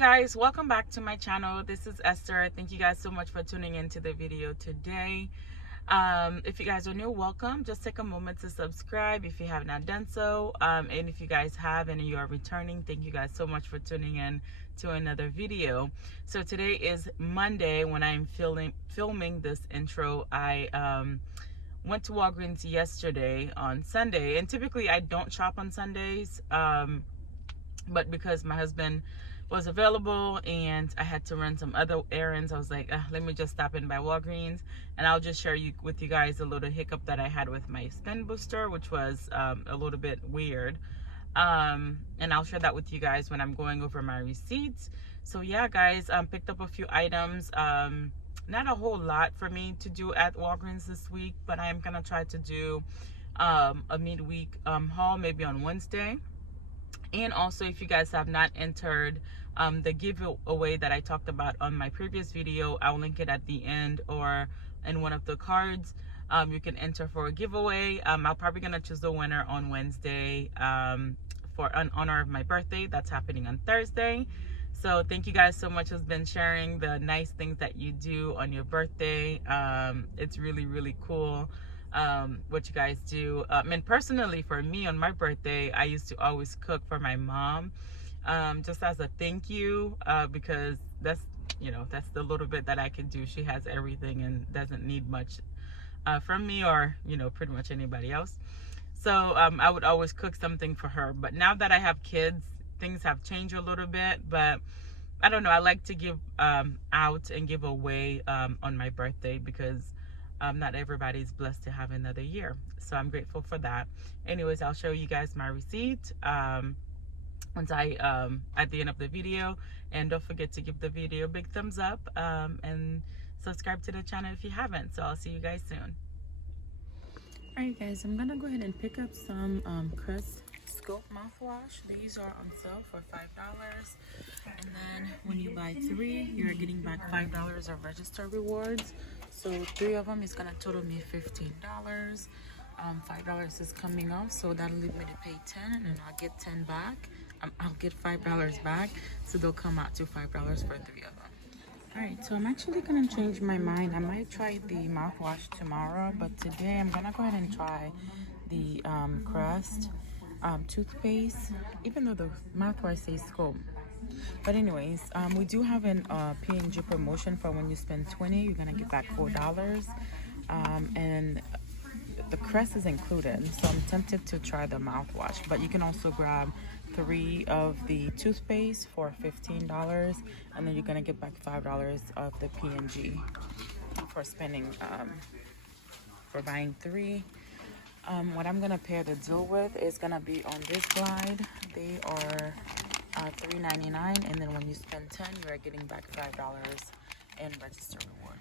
guys, welcome back to my channel. This is Esther. Thank you guys so much for tuning into the video today. If you guys are new, welcome. Just take a moment to subscribe if you have not done so, and if you guys have and you are returning, thank you guys so much for tuning in to another video. So today is Monday when I'm filming this intro. I went to Walgreens yesterday on Sunday, and typically I don't shop on Sundays, but because my husband was available and I had to run some other errands, I was like, let me just stop in by Walgreens, and I'll just share with you guys a little hiccup that I had with my spin booster, which was a little bit weird, and I'll share that with you guys when I'm going over my receipts. So yeah guys, picked up a few items, not a whole lot for me to do at Walgreens this week, but I am gonna try to do a midweek haul maybe on Wednesday. And also, if you guys have not entered the giveaway that I talked about on my previous video, I'll link it at the end or in one of the cards. You can enter for a giveaway. I'm probably gonna choose the winner on Wednesday for in honor of my birthday. That's happening on Thursday. So thank you guys so much for been sharing the nice things that you do on your birthday. It's really, really cool what you guys do. And personally for me, on my birthday, I used to always cook for my mom, just as a thank you, because that's the little bit that I can do. She has everything and doesn't need much from me, or pretty much anybody else. So I would always cook something for her. But now that I have kids, things have changed a little bit, but I don't know, I like to give out and give away on my birthday, because not everybody's blessed to have another year. So I'm grateful for that. Anyways, I'll show you guys my receipt once I at the end of the video. And don't forget to give the video a big thumbs up, and subscribe to the channel if you haven't. So I'll see you guys soon. Alright guys, I'm gonna go ahead and pick up some Crest Scope mouthwash. These are on sale for $5, and then when you buy 3, you're getting back $5 of register rewards. So 3 of them is gonna total me $15. $5 is coming off, so that'll leave me to pay 10, and then I'll get 10 back. I'll get $5 back, so they'll come out to $5 for 3 of them. Alright, so I'm actually gonna change my mind. I might try the mouthwash tomorrow, but today I'm gonna go ahead and try the Crest toothpaste, even though the mouthwash says Scope. But anyways, we do have an P&G promotion for when you spend 20, you're gonna get back $4, and the Crest is included, so I'm tempted to try the mouthwash. But you can also grab 3 of the toothpaste for $15, and then you're gonna get back $5 of the P&G for spending for buying 3. What I'm gonna pair the deal with is gonna be on this Glide. They are $3.99, and then when you spend 10, you are getting back $5 in register reward.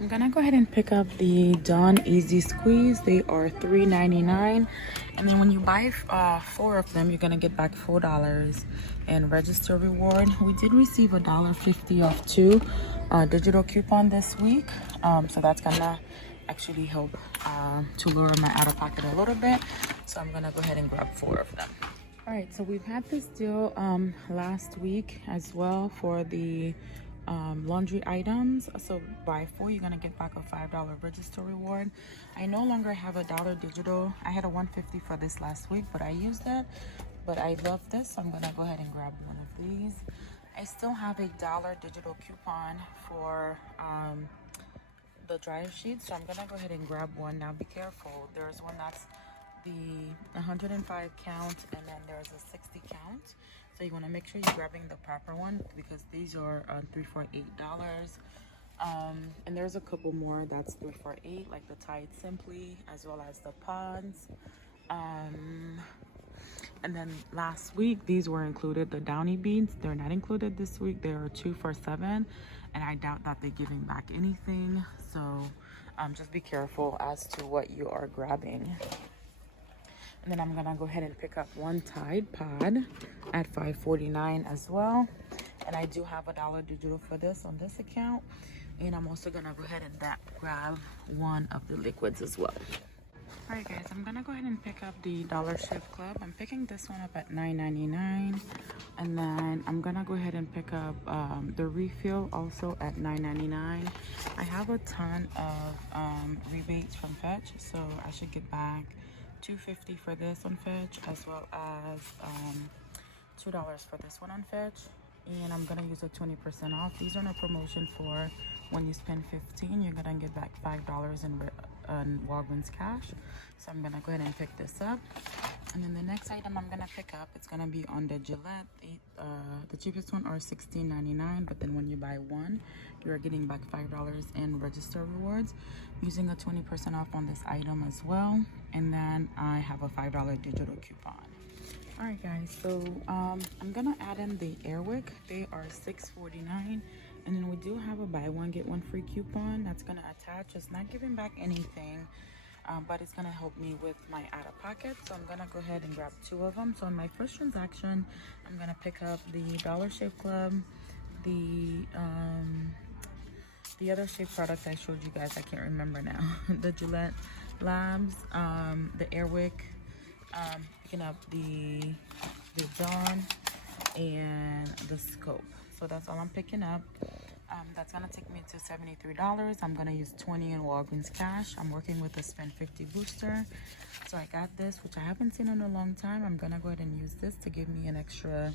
I'm gonna go ahead and pick up the Dawn Easy Squeeze. They are $3.99, and then when you buy 4 of them, you're gonna get back $4 in register reward. We did receive $1.50 off 2 digital coupon this week, so that's gonna actually help to lower my out-of-pocket a little bit. So I'm gonna go ahead and grab 4 of them. All right, so we've had this deal last week as well for the laundry items. So buy 4, you're gonna get back a $5 register reward. I no longer have $1 digital. I had a $1.50 for this last week, but I used it. But I love this, so I'm gonna go ahead and grab one of these. I still have $1 digital coupon for the dryer sheets, so I'm gonna go ahead and grab one. Now be careful, there's one that's the 105 count, and then there's a 60 count, so you want to make sure you're grabbing the proper one, because these are 3 for $8, and there's a couple more that's 3 for $8, like the Tide Simply as well as the Pods, and then last week these were included, the Downy beads. They're not included this week. They are 2 for $7, and I doubt that they're giving back anything, so just be careful as to what you are grabbing. And then I'm gonna go ahead and pick up 1 Tide Pod at $5.49 as well, and I do have $1 digital for this on this account, and I'm also gonna go ahead and grab 1 of the liquids as well. Alright guys, I'm gonna go ahead and pick up the Dollar Shave Club. I'm picking this one up at $9.99, and then I'm gonna go ahead and pick up the refill also at $9.99. I have a ton of rebates from Fetch, so I should get back $2.50 for this on Fetch, as well as $2 for this one on Fetch. And I'm gonna use a 20% off. These are on a promotion for when you spend $15, you're gonna get back $5 in Walgreens cash. So I'm gonna go ahead and pick this up. And then the next item I'm gonna pick up, it's gonna be on the Gillette. The cheapest one are $16.99, but then when you buy one, you're getting back $5 in register rewards, using a 20% off on this item as well. And then I have a $5 digital coupon. All right guys, so I'm gonna add in the Airwick. They are $6.49, and then we do have a buy one get one free coupon that's gonna attach. It's not giving back anything, but it's gonna help me with my out of pocket. So I'm gonna go ahead and grab two of them. So on my first transaction, I'm gonna pick up the Dollar Shave Club, the other shave product I showed you guys, I can't remember now, the Gillette Labs, the Airwick, picking up the Dawn and the Scope. So that's all I'm picking up. That's gonna take me to $73. I'm gonna use 20 in Walgreens cash. I'm working with a spend 50 booster, so I got this, which I haven't seen in a long time. I'm gonna go ahead and use this to give me an extra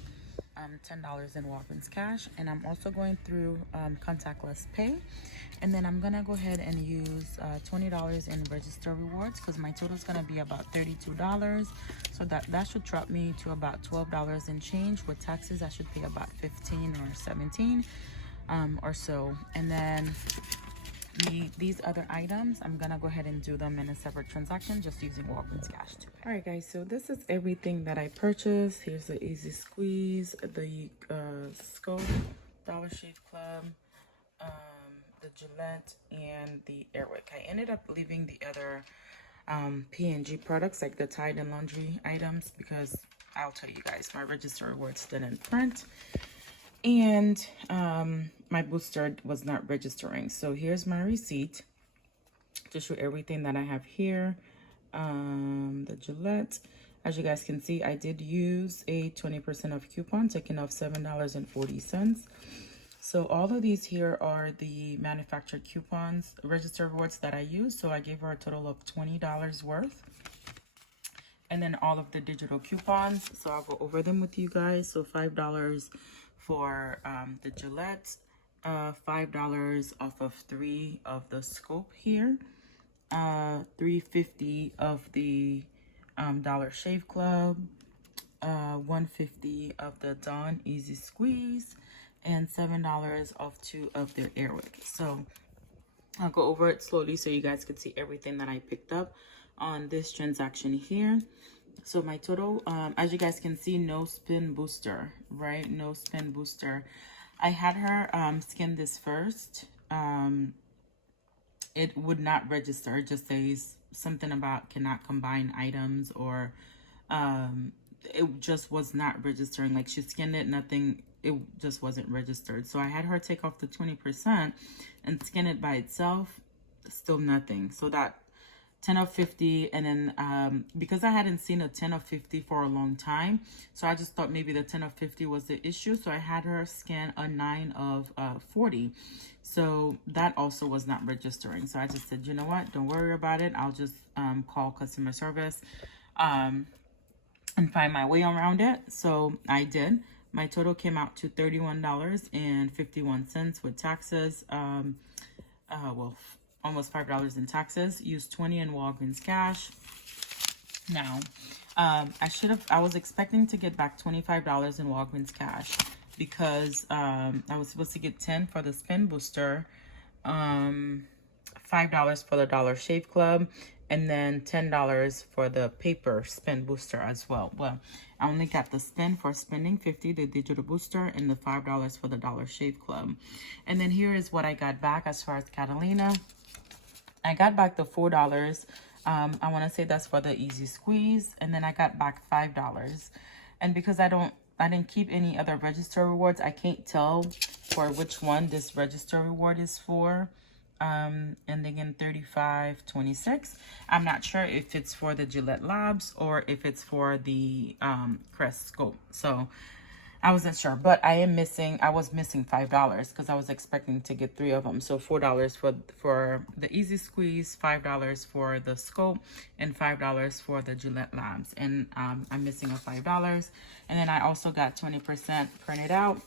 $10 in Walgreens cash. And I'm also going through contactless pay, and then I'm gonna go ahead and use $20 in register rewards, because my total is gonna be about $32. So that should drop me to about $12 in change. With taxes, I should pay about $15 or $17 or so. And then these other items, I'm gonna go ahead and do them in a separate transaction, just using Walgreens cash to pay. All right guys, so this is everything that I purchased. Here's the Easy Squeeze, the Scope, Dollar Shave Club, the Gillette, and the Airwick. I ended up leaving the other P&G products, like the Tide and laundry items, because I'll tell you guys, my register rewards didn't print, and my booster was not registering. So here's my receipt to show everything that I have here. The Gillette, as you guys can see, I did use a 20% off coupon, taking off $7.40. So all of these here are the manufactured coupons, register rewards that I used. So I gave her a total of $20 worth. And then all of the digital coupons. So I'll go over them with you guys. So $5 for the Gillette, $5 off of 3 of the Scope here, $3.50 of the Dollar Shave Club, $1.50 of the Dawn Easy Squeeze, and $7 off 2 of their Airwick. So I'll go over it slowly so you guys can see everything that I picked up on this transaction here. So my total, as you guys can see, no spin booster, right? No spin booster. I had her skin this first. It would not register. It just says something about cannot combine items, or it just was not registering. Like, she skinned it, nothing, it just wasn't registered. So I had her take off the 20% and skin it by itself, still nothing. So that 10 of 50, and then because I hadn't seen a 10 of 50 for a long time, so I just thought maybe the 10 of 50 was the issue. So I had her scan a 9 of 40. So that also was not registering. So I just said, you know what, don't worry about it. I'll just call customer service and find my way around it. So I did. My total came out to $31.51 with taxes. Well, almost $5 in taxes. Used 20 in Walgreens cash. Now, I was expecting to get back $25 in Walgreens cash, because I was supposed to get 10 for the spin booster, $5 for the Dollar Shave Club, and then $10 for the paper spin booster as well. Well, I only got the spin for spending 50, the digital booster, and the $5 for the Dollar Shave Club. And then here is what I got back as far as Catalina. I got back the $4. I want to say that's for the Easy Squeeze, and then I got back $5. And because I didn't keep any other register rewards, I can't tell for which one this register reward is for. ending in 3526. I'm not sure if it's for the Gillette Labs or if it's for the Crest scope. So I wasn't sure, but I was missing $5 because I was expecting to get 3 of them. So $4 for the Easy Squeeze, $5 for the scope, and $5 for the Gillette Labs. And I'm missing a $5. And then I also got 20% printed out,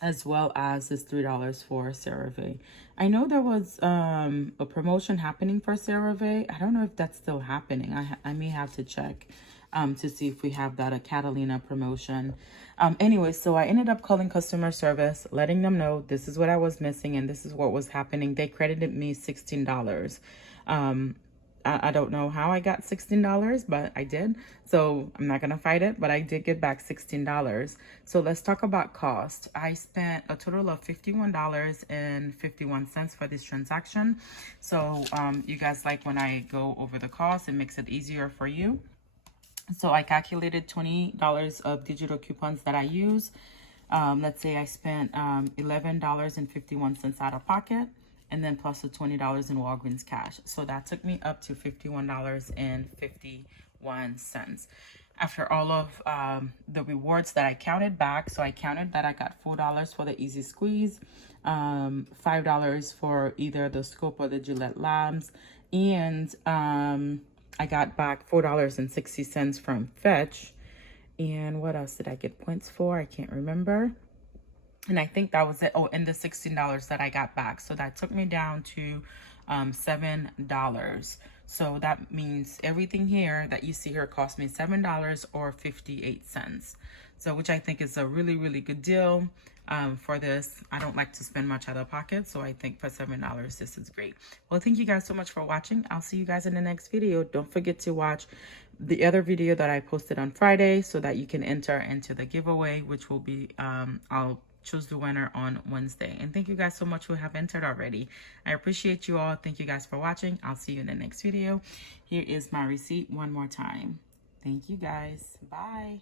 as well as this $3 for CeraVe. I know there was a promotion happening for CeraVe. I don't know if that's still happening. I may have to check to see if we have that, a Catalina promotion. Anyway, so I ended up calling customer service, letting them know this is what I was missing and this is what was happening. They credited me $16. I don't know how I got $16, but I did. So I'm not going to fight it, but I did get back $16. So let's talk about cost. I spent a total of $51.51 for this transaction. So you guys like when I go over the cost, it makes it easier for you. So I calculated $20 of digital coupons that I use. Let's say I spent $11.51 out of pocket, and then plus the $20 in Walgreens cash. So that took me up to $51.51. After all of the rewards that I counted back, so I counted that I got $4 for the Easy Squeeze, $5 for either the scope or the Gillette Labs, and I got back $4.60 from Fetch. And what else did I get points for? I can't remember. And I think that was it. Oh, and the $16 that I got back. So that took me down to $7. So that means everything here that you see here cost me $7 or 58 cents. So which I think is a really, really good deal for this. I don't like to spend much out of pocket. So I think for $7, this is great. Well, thank you guys so much for watching. I'll see you guys in the next video. Don't forget to watch the other video that I posted on Friday so that you can enter into the giveaway, which will be, I'll choose the winner on Wednesday. And thank you guys so much who have entered already. I appreciate you all. Thank you guys for watching. I'll see you in the next video. Here is my receipt one more time. Thank you guys. Bye.